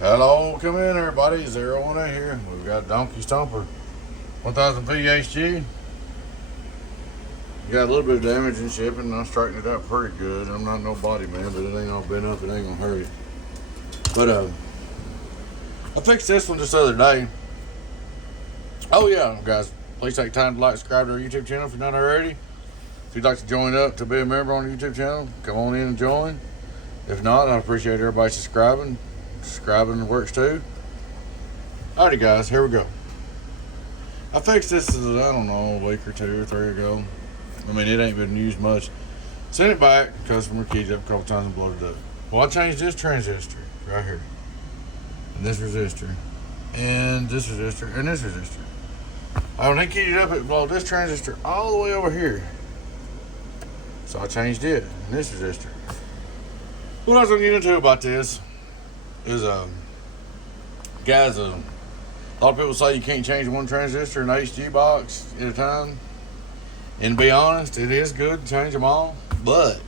Hello, come in everybody, 018 here. We've got Donkey Stomper 1000V-HG. Got a little bit of damage in shipping and I straightened it out pretty good. I'm not no body man, but it ain't all bent up, it ain't gonna hurt it. But I fixed this one just the other day. Oh yeah, guys, please take time to like, subscribe to our YouTube channel if you're not already. If you'd like to join up to be a member on the YouTube channel, come on in and join. If not, I appreciate everybody subscribing. Subscribing works too. Alrighty guys, here we go. I fixed this, I don't know, a week or two or three ago. I mean, it ain't been used much. Sent it back, customer keyed it up a couple times and bloated up. Well, I changed this transistor right here. And this resistor. And this resistor. And this resistor. When they keyed it up, it blowed this transistor all the way over here. So I changed it. And this resistor. What I was going to get into about this is guys, a lot of people say you can't change one transistor in an HG box at a time, and to be honest, it is good to change them all, but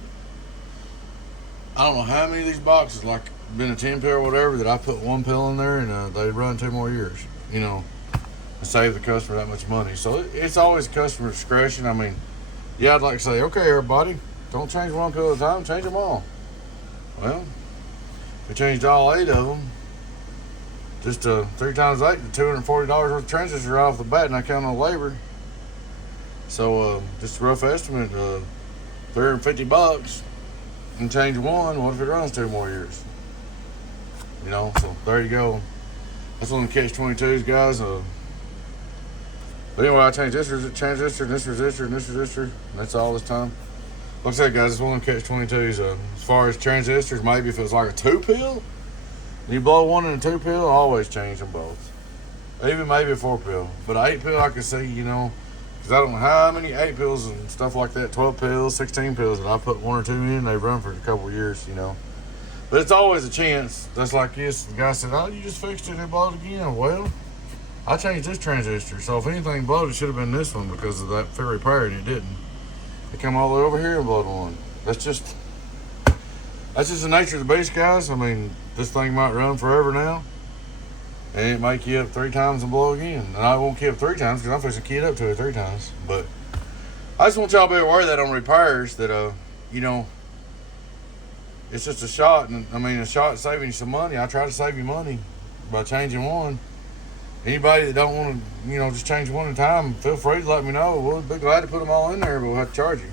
I don't know how many of these boxes, like been a 10 pill or whatever, that I put one pill in there and they run 2 more years, you know, to save the customer that much money. So it's always customer discretion. I mean, yeah, I'd like to say, okay everybody, don't change one pill at a time, change them all. Well, we changed all 8 of them. Just 3 times 8, $240 worth of transistors right off the bat, and I count on labor. So just a rough estimate, $350 and change one. What if it runs 2 more years? You know, so there you go. That's one of the catch-22s, guys. But anyway, I changed this transistor, and this resistor, and this resistor. And that's all this time. Like I said, guys, it's one of the catch-22s. As far as transistors, maybe if it was like a 2 pill, and you blow one in a 2 pill, I always change them both. Even maybe a 4 pill. But an 8 pill, I can see, you know, because I don't know how many 8 pills and stuff like that, 12 pills, 16 pills, that I put 1 or 2 in, they run for a couple of years, you know. But it's always a chance. That's like this. The guy said, oh, you just fixed it and it blowed again. Well, I changed this transistor. So if anything blowed, it should have been this one because of that fair repair, and it didn't. It come all the way over here and blowed one. That's just the nature of the beast, guys. I mean, this thing might run forever now, and it may key up 3 times and blow again. And I won't key up 3 times because I'm fixing to key it up 2 or 3 times. But I just want y'all to be aware of that on repairs, that you know, it's just a shot. And I mean, a shot at saving you some money. I try to save you money by changing one. Anybody that don't want to, you know, just change one at a time, feel free to let me know. We'll be glad to put them all in there, but we'll have to charge you.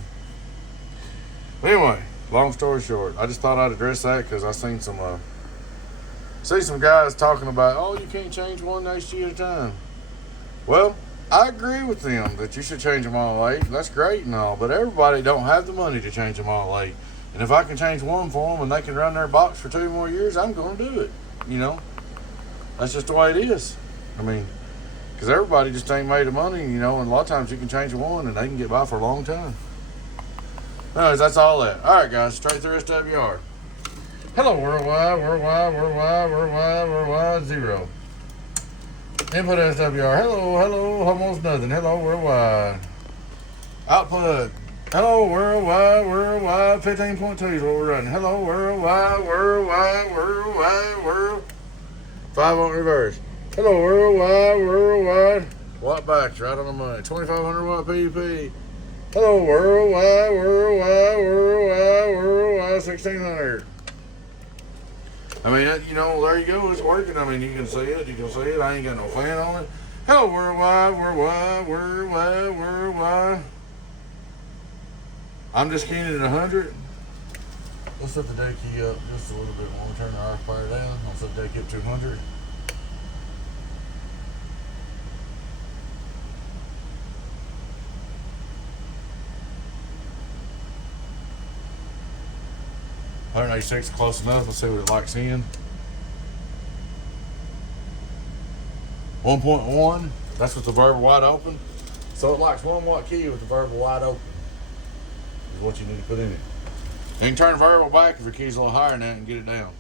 But anyway, long story short, I just thought I'd address that because I seen some guys talking about, oh, you can't change one HG at a time. Well, I agree with them that you should change them all 8. That's great and all, but everybody don't have the money to change them all 8. And if I can change one for them and they can run their box for 2 more years, I'm going to do it. You know, that's just the way it is. I mean, because everybody just ain't made of money, you know, and a lot of times you can change one and they can get by for a long time. Anyways, that's all that. All right, guys, straight through SWR. Hello, worldwide, 0. Input SWR. Hello, almost nothing. Hello, worldwide. Output. Hello, worldwide, 15.2 is what we're running. Hello, worldwide. 5 on reverse. Hello, worldwide. Watt backs right on the money. 2500 watt PUP. Hello, worldwide. 1600. I mean, you know, there you go. It's working. I mean, you can see it. I ain't got no fan on it. Hello, worldwide. I'm just keying it at 100. Let's set the day key up just a little bit more. Turn the RF power down. I'll set the day key up to 200. $186 close enough. Let's see what it likes in. 1.1. That's with the variable wide open. So it likes 1 watt key with the variable wide open. Is what you need to put in it. You can turn the variable back if your key's a little higher than that and get it down.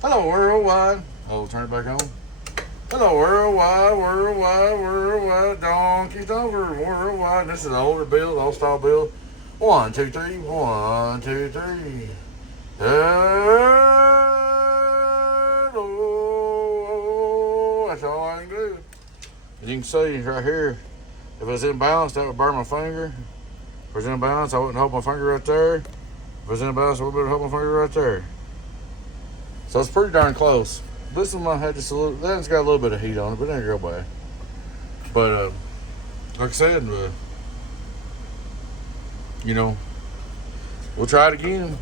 Hello, worldwide. Oh, turn it back on. Hello, worldwide, donkey stomper, worldwide. This is an older build, old style build. 1, 2, 3, 1, 2, 3. Hello. you can see right here, if it's in balance, that would burn my finger. If it's in balance, I wouldn't hold my finger right there. If it's in balance, I would better hold my finger right there. So it's pretty darn close. This one might have just a little, that one's got a little bit of heat on it, but it ain't real bad. But like I said, you know, we'll try it again.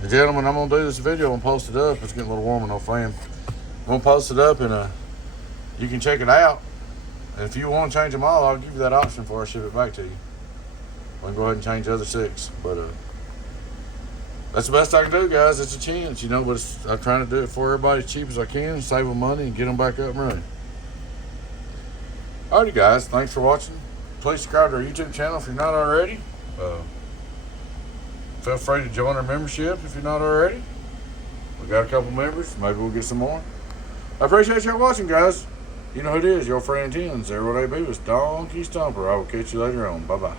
And gentlemen, I'm gonna do this video and post it up. It's getting a little warm and no fan. I'm gonna post it up and you can check it out. And if you want to change them all, I'll give you that option before I ship it back to you. We can go ahead and change the other 6. But that's the best I can do, guys. It's a chance, you know, but I'm trying to do it for everybody as cheap as I can, save them money, and get them back up and running. Alrighty, guys. Thanks for watching. Please subscribe to our YouTube channel if you're not already. Feel free to join our membership if you're not already. We got a couple members. Maybe we'll get some more. I appreciate y'all watching, guys. You know who it is. Your friend Tins. Everywhere they be was Donkey Stomper. I will catch you later on. Bye-bye.